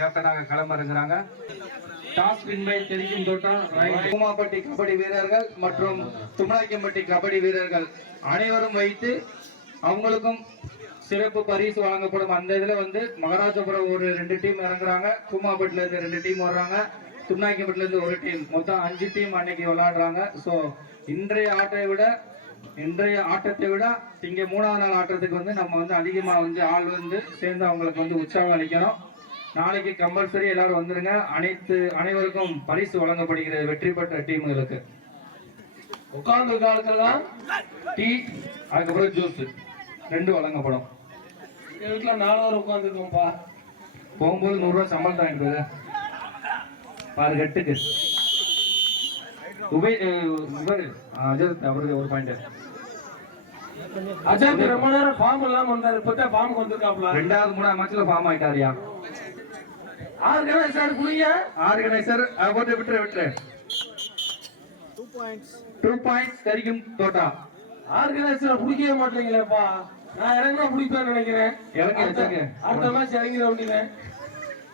கேப்டனாக களமிறங்குறாங்க. Toss win தெரிக்கும் தோட்டம் பூமாப்பட்டி கபடி வீரர்கள் மற்றும் தும்னாக்கியம்பட்டி கபடி வீரர்கள் அனைவரும் வைத்து அவங்களுக்கும் சிறப்பு பரிசு வழங்கப்படும். அந்த இதுல வந்து மகாராஜபுரம் ஒரு ரெண்டு டீம் இறங்குறாங்க. கூமாப்பட்டில இருந்து ரெண்டு டீம் வர்றாங்க. தும்னாக்கியம்பட்டில இருந்து ஒரு டீம் மொத்தம் அஞ்சு டீம் அன்னைக்கு விளையாடுறாங்க. ஸோ இன்றைய ஆட்டத்தை விட இன்றைய ஆட்டத்தை விட இங்க மூணாவது நாள் ஆட்டத்துக்கு வந்து நம்ம வந்து அதிகமா வந்து ஆள் வந்து சேர்ந்து அவங்களுக்கு வந்து உற்சாகம் அளிக்கணும். நாளைக்கு கம்பல்சரி எல்லாரும் வந்துருங்க. அனைத்து அனைவருக்கும் பரிசு வழங்கப்படுகிறது வெற்றி பெற்ற டீமுகளுக்கு. உட்கார்ந்து காலத்துலாம் டீ அதுக்கப்புறம் ஜூஸ் ரெண்டு வழங்கப்படும். வீட்டுல நாலாயிரம் உட்காந்துருக்கோம்ப்பா போகும்போது நூறுரூவா சம்பளம் வாங்கிட்டு. பாரு கட்டுக்கு. அஹ், இவரு அஜத் அவருக்கு ஒரு பாயிண்ட் அஜாத் ரொம்ப நேரம் ஃபார்ம் இல்லாம வந்தாரு. இப்பதான் ஃபார்ம் வந்திருக்காப்ல. ரெண்டாவது மூணாவது மேட்ச்ல ஃபார்ம் ஆயிட்டாரியா ஆறு சார் புளிய ஆர்கனைசர் போட்டு விட்டுரு விட்டுரு. டூ பாயிண்ட்ஸ் கரிக்கும் தோட்டா. ஆர்கனைசர் பிடிக்கவே மாட்டீங்களேப்பா நான் இறங்கினா பிடிப்பேன்னு நினைக்கிறேன். இறங்கி வச்சிருங்க. அடுத்த மேட்ச் இறங்கிட வேண்டியது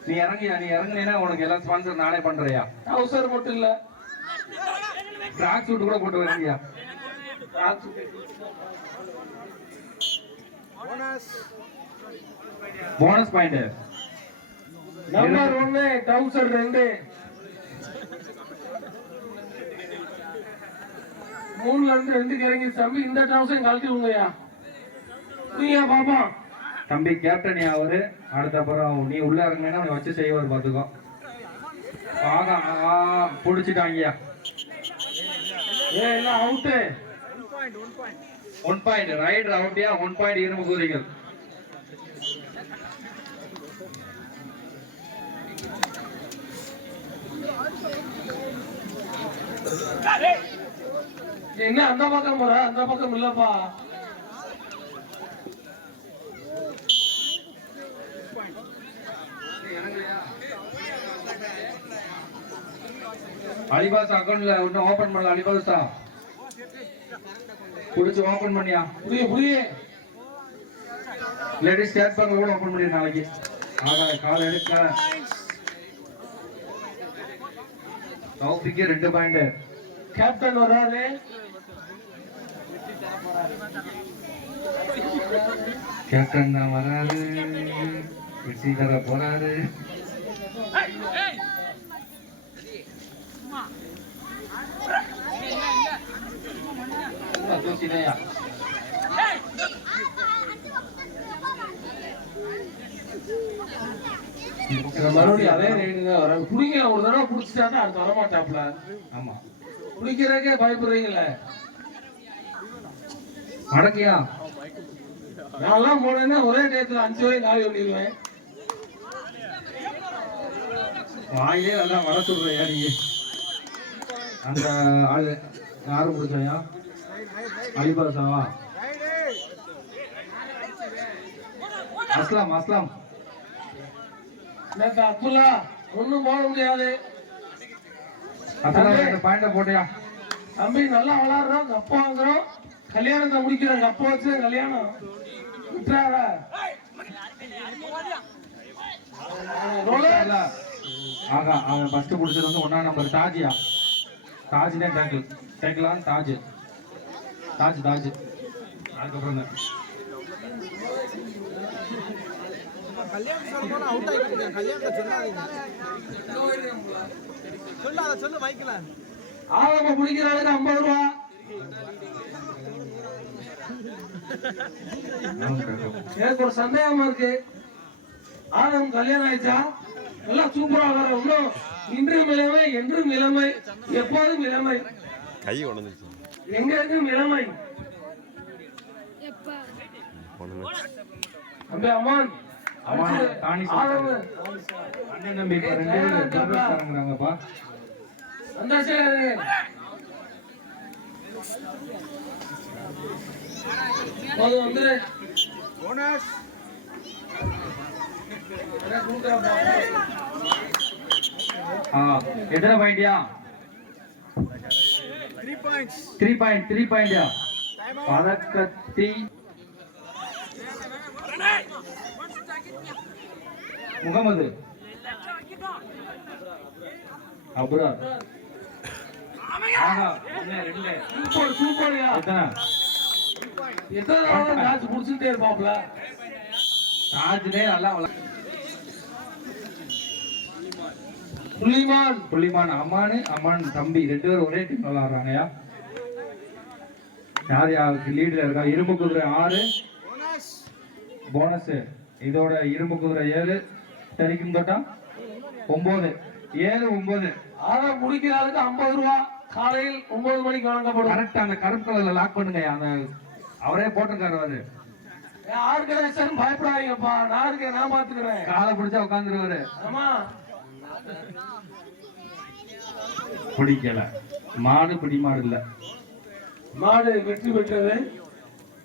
நீ இறங்கியா? நீ இறங்குனீன்னா உனக்கு எல்லாம் ஸ்பான்சர் நானே பண்றியா டவுசர் மட்டும் இல்ல. ட்ராக் சூட் கூட போட்டு வரீங்க போனஸ் பாயிண்ட் நம்பர் ஒன்னு டவுசர் ரெண்டு. மூணுல இருந்து ரெண்டுக்கு இறங்கி தம்பி இந்த டவுசர் கழட்டி விடுங்கய்யா. புரியா பாப்பா? தம்பி கேப்டன் அவரு. அடுத்த அப்புறம் நீ உள்ள இறங்கினா உன்னை வச்சு செய்வார் பாத்துக்கோ. ஆகா ஆ பிடிச்சிட்டாங்கய்யா. ஏ எல்லாம் அவுட்டு ஒன் பாயிண்ட் ரைட் ரவுண்டியா ஒன் பாயிண்ட் இரும்பு கூறிகள். என்ன அந்த பக்கம் போற? அந்த பக்கம் இல்லப்பா. அலிபாஸ் அக்கௌண்ட்ல ஒன்னும் ஓபன் பண்ணல அலிபாஸா புடிச்சு ஓபன் பண்ணியா? புரிய புரிய லேடிஸ் ஸ்டேட் பேங்க் கூட ஓபன் பண்ணி நாளைக்கு. ஆகா கால் எடுக்க. தௌபிக்கு ரெண்டு பாயிண்ட் கேப்டன் வர்றாரு. கேப்டன் தான் வராரு வெற்றி தர போறாரு? மறுபடியும் அதே ரைடு தான் வர புடிங்க ஒரு தடவை புடிச்சிட்டா தான் அடுத்து வரமாட்டாப்ல ஆமா. புடிக்கிறதுக்கே பயப்படுறீங்களே. மடக்கியா நான்லாம் போனேன்னா ஒரே டயத்துல அஞ்சு வரை காலி பண்ணிடுவேன் வாயிலே நல்லா வர சொல்றியா நீங்க. அந்த ஆளு யாரு முடிச்சாயா அலிபாசாவா? அஸ்லாம் அஸ்லாம். அப்துல்லா ஒண்ணும் போட முடியாது. பாயிண்ட போட்டியா? தம்பி நல்லா விளாடுறோம் கப்பா வாங்குறோம் கல்யாணத்தை முடிக்கிறோம் கப்பா வச்சு கல்யாணம். இல்ல. ஆகா அவன் ஃபர்ஸ்ட் புடிச்சது வந்து ஒன்னா நம்பர் தாஜியா. தாஜ் தான் டேக்கிள் டேக்கிளான் தாஜ். தாஜ் தாஜ். அதுக்கப்புறம் தான். கல்யாணம் சொல்ல போனா அவுட் கல்யாணத்தை சொல்லாதீங்க சொல்லாத சொல்லு வைக்கலாம் ஆரம்ப பிடிக்கிறாளுக்கு ஐம்பது ரூபா. எனக்கு ஒரு சந்தேகமா இருக்கு. ஆதம் கல்யாணம் ஆயிடுச்சா? நல்லா சூப்பரா வர இன்னும் இன்றும் இளமை என்றும் இளமை எப்போதும் இளமை கை உடஞ்சிருச்சு. எங்க இருக்கும் இளமை தம்பி அம்மான் சந்தோஷம் போனஸ் ஆ எத்தனை பாயிண்டியா த்ரீ பாயிண்ட் த்ரீ பாயிண்டியா பதக்கத்தி முகமது ரெண்டு. சூப்பர் சூப்பர்யா எத்தனை? எத்தனை நாள் மேட்ச் முடிச்சுட்டே இருப்பாப்ல தாஜ்லே நல்லா வள- புள்ளிமான். புள்ளிமான் அம்மானு அம்மான் தம்பி. ரெண்டு பேரும் ஒரே டீம் விளாடுறாங்கயா யார் யாருக்கு லீட்ல இருக்கா? இரும்பு குதிரை ஆறு. போனஸ் இதோட இரும்பு குதிரை ஏழு. தெரிக்கும் தோட்டம் ஒன்பது ஏழு ஒன்பது ஆனா முடிக்கிற ஆளுக்கு ஐம்பது ரூபா. காலையில் ஒன்பது மணிக்கு வழங்கப்படும். கரெக்ட் அந்த கருப்பு கலர்ல லாக் பண்ணுங்க அந்த அவரே போட்டிருக்காரு அவரு. யாரு கணேசன் பயப்படாதீங்கப்பா. நான் இருக்கேன் நான் பாத்துக்கிறேன் காலை பிடிச்சா உட்காந்துருவாரு ஆமா. பிடிக்கல. மாடு பிடி மாடு இல்ல. மாடு வெற்றி பெற்றது.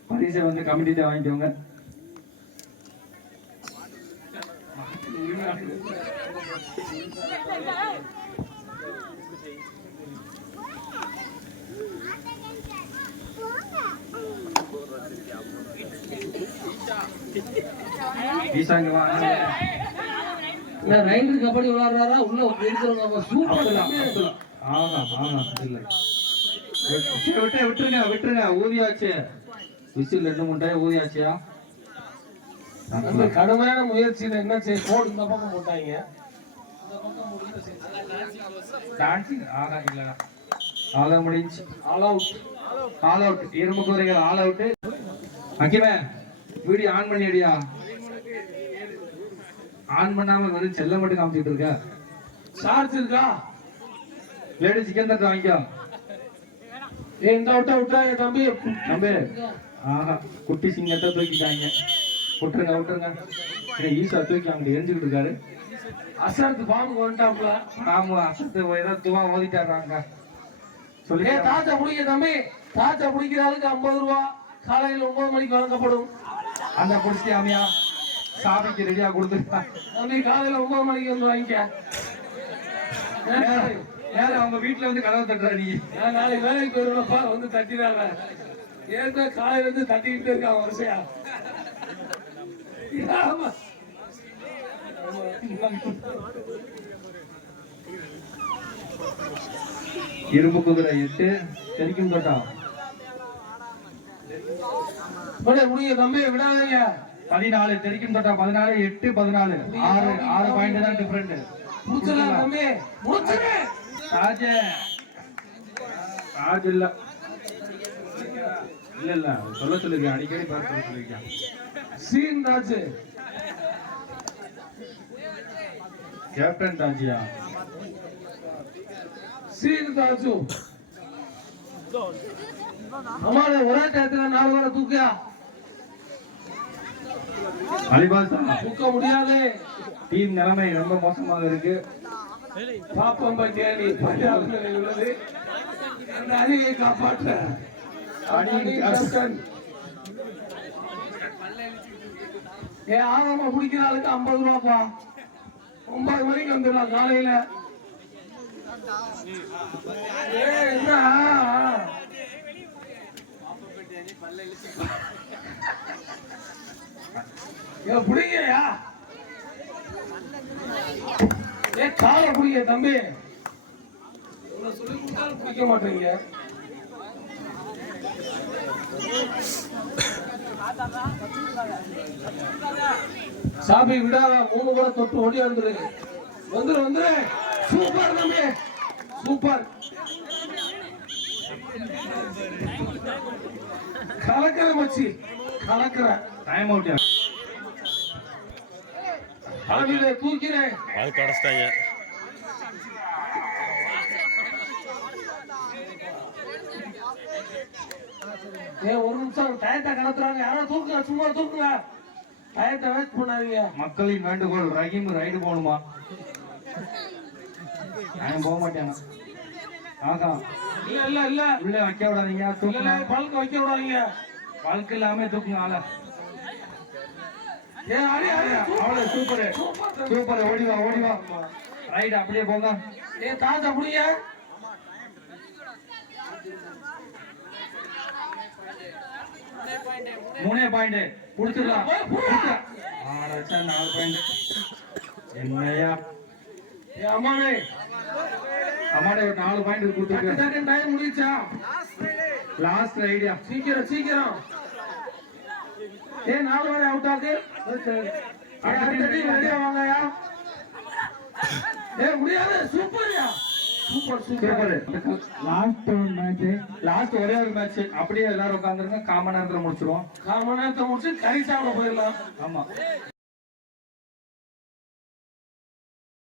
பரிசை வந்து கமிட்டி வாங்கிக்கோங்க. வாங்க ரைடர் கபடி விளையாடுறாரா? உள்ள இருக்கிறவங்க சூப்பர் ஆமா இல்ல. விட்டு விட்டுருங்க விட்டுருங்க. ஊதியாச்சு. விசில் ரெண்டு மூணு டைம் ஊதியாச்சியா? கடுமையான முயற்சியில என்ன செய்ய கோடு இந்த பக்கம் போட்டாங்க. டான்சிங் ஆகா இல்லடா ஆக முடிஞ்சு. ஆல் அவுட் ஆல் அவுட் இரும்பு குதிரைகள் ஆல் அவுட் அக்கிமே வீடியோ ஆன் பண்ணி அடியா ஆன் பண்ணாம வெறும் செல்ல மட்டும் காமிச்சிட்டு இருக்க? சார்ஜ் இருக்கா? லேடி சிக்கன் தட்டு வாங்கிக்கோ. ஏய் இந்த விட்டா விட்டா என் தம்பி. நம்பு ஆஹா குட்டி சிங்கத்தை தூக்கிட்டாங்க? விட்டுருங்க விட்டுருங்க. ஏய், ஈசா தூக்கி அங்க எரிஞ்சுக்கிட்டு இருக்காரு. அசரத்து பாம்புக்கு வந்துட்டாப்ல ஆமா அசத்து ஏதோ துவா ஓதிட்டாருங்க சொல்லி. ஏ தாத்தா பிடிக்க தம்பி. தாத்தா பிடிக்கிற ஐம்பது ரூபா காலையில் ஒன்பது மணிக்கு வழங்கப்படும். அந்த குடிச்சி ஆமியா சாமிக்கு ரெடியா கொடுத்துருக்கா. தம்பி காலையில் ஒன்பது மணிக்கு வந்து வாங்கிக்க. யாரு அவங்க வீட்டுல வந்து கதவை தட்டுறா நீ? நான் நாளைக்கு வேலைக்கு போயிருவேன்ப்பா வந்து தட்டினாங்க ஏற்கனவே காலையில இருந்து தட்டிக்கிட்டு இருக்கான் வரிசையா? ஆமா? இரும்பு குதிரை எட்டு தெரிக்கும் தோட்டம் முடிய தம்பி விடாதீங்க. பதினாலு தெரிக்கும் தோட்டம் பதினாலு எட்டு பதினாலு. ஆறு ஆறு பாயிண்ட் தான் டிஃபரெண்ட் முடிச்சிடலாம் தம்பி. முடிச்சிடு. ராஜ. ராஜ் இல்ல. இல்ல இல்ல. சொல்ல சொல்லிருக்கேன் அடிக்கடி பார்த்து சொல்ல சொல்லிருக்கேன் சீன் தாச்சு கேப்டன் தாஜியா சீன் தாச்சு அம்மாடே ஒரே டயத்துல நாலு பேரை தூக்கியா? அலிபாசா புக்க முடியாது. டீம் நிலைமை ரொம்ப மோசமாக இருக்கு. பாப்பம் பட்டியாணி பஞ்சாப் உள்ளது. அந்த அணியை காப்பாற்ற அணி கேப்டன் ஏ ஆமாமா குடிக்கிற ஆளுக்கு ஐம்பது ரூபாப்பா. ஒன்பது மணிக்கு வந்துடலாம் காலையில. ஏ என்ன? புடிங்கயா ஏ கால புடிங்க தம்பி? சொல்லி கொடுத்தாலும் பிடிக்க மாட்டீங்க. சாமி விடாத மூணு கூட தொட்டு ஓடி வந்துரு. வந்துரு வந்துரு. சூப்பர் தம்பி. சூப்பர். கலக்கிற மச்சி. கலக்கிற டைம் அவுட் சாபியில தூக்கிறேன் அது தொடச்சிட்டாங்க. ஏ ஒரு நிமிஷம் டயத்தை கடத்துறாங்க யாரோ தூக்குங்க சும்மா தூக்குங்க. டயத்தை வேஸ்ட் பண்ணாதீங்க. மக்களின் வேண்டுகோள் ரஹீம் ரைடு போகணுமா? நான் போக மாட்டேனா. ஆகா. இல்ல இல்ல இல்ல. உள்ள வைக்க விடாதீங்க தூக்குங்க. பழக்க வைக்க விடாதீங்க. வாழ்க்கை இல்லாம தூக்குங்க ஆள. அவ்வளவு சூப்பர். சூப்பர். ஓடி வா ஓடி வா ரைட் அப்படியே போங்க. ஏ தாத்தா புடிங்க. மூணே பாயிண்ட் புடிச்சிடலாம். புடிச்சா. ஆறு வச்சா நாலு பாயிண்ட் என்னையா? ஏ அம்மாடே. ஒரு நாலு பாயிண்ட் கொடுத்துருக்கேன் டைம் முடிச்சா லாஸ்ட் ஐடியா சீக்கிரம் சீக்கிரம். ஏ நாலு வரை அவுட் ஆகு ஏ, அடுத்த டீம் ரெடியா வாங்கயா ஏ முடியாது. சூப்பர்யா சூப்பர் லாஸ்ட் மேட்ச் லாஸ்ட் ஒரே ஒரு மேட்ச் அப்படியே எல்லாரும் உட்காந்துருங்க காமன் நேரத்துல முடிச்சிருவோம். கால் மணி நேரத்தை முடிச்சு கறி சாப்பிட போயிடலாம். ஆமா.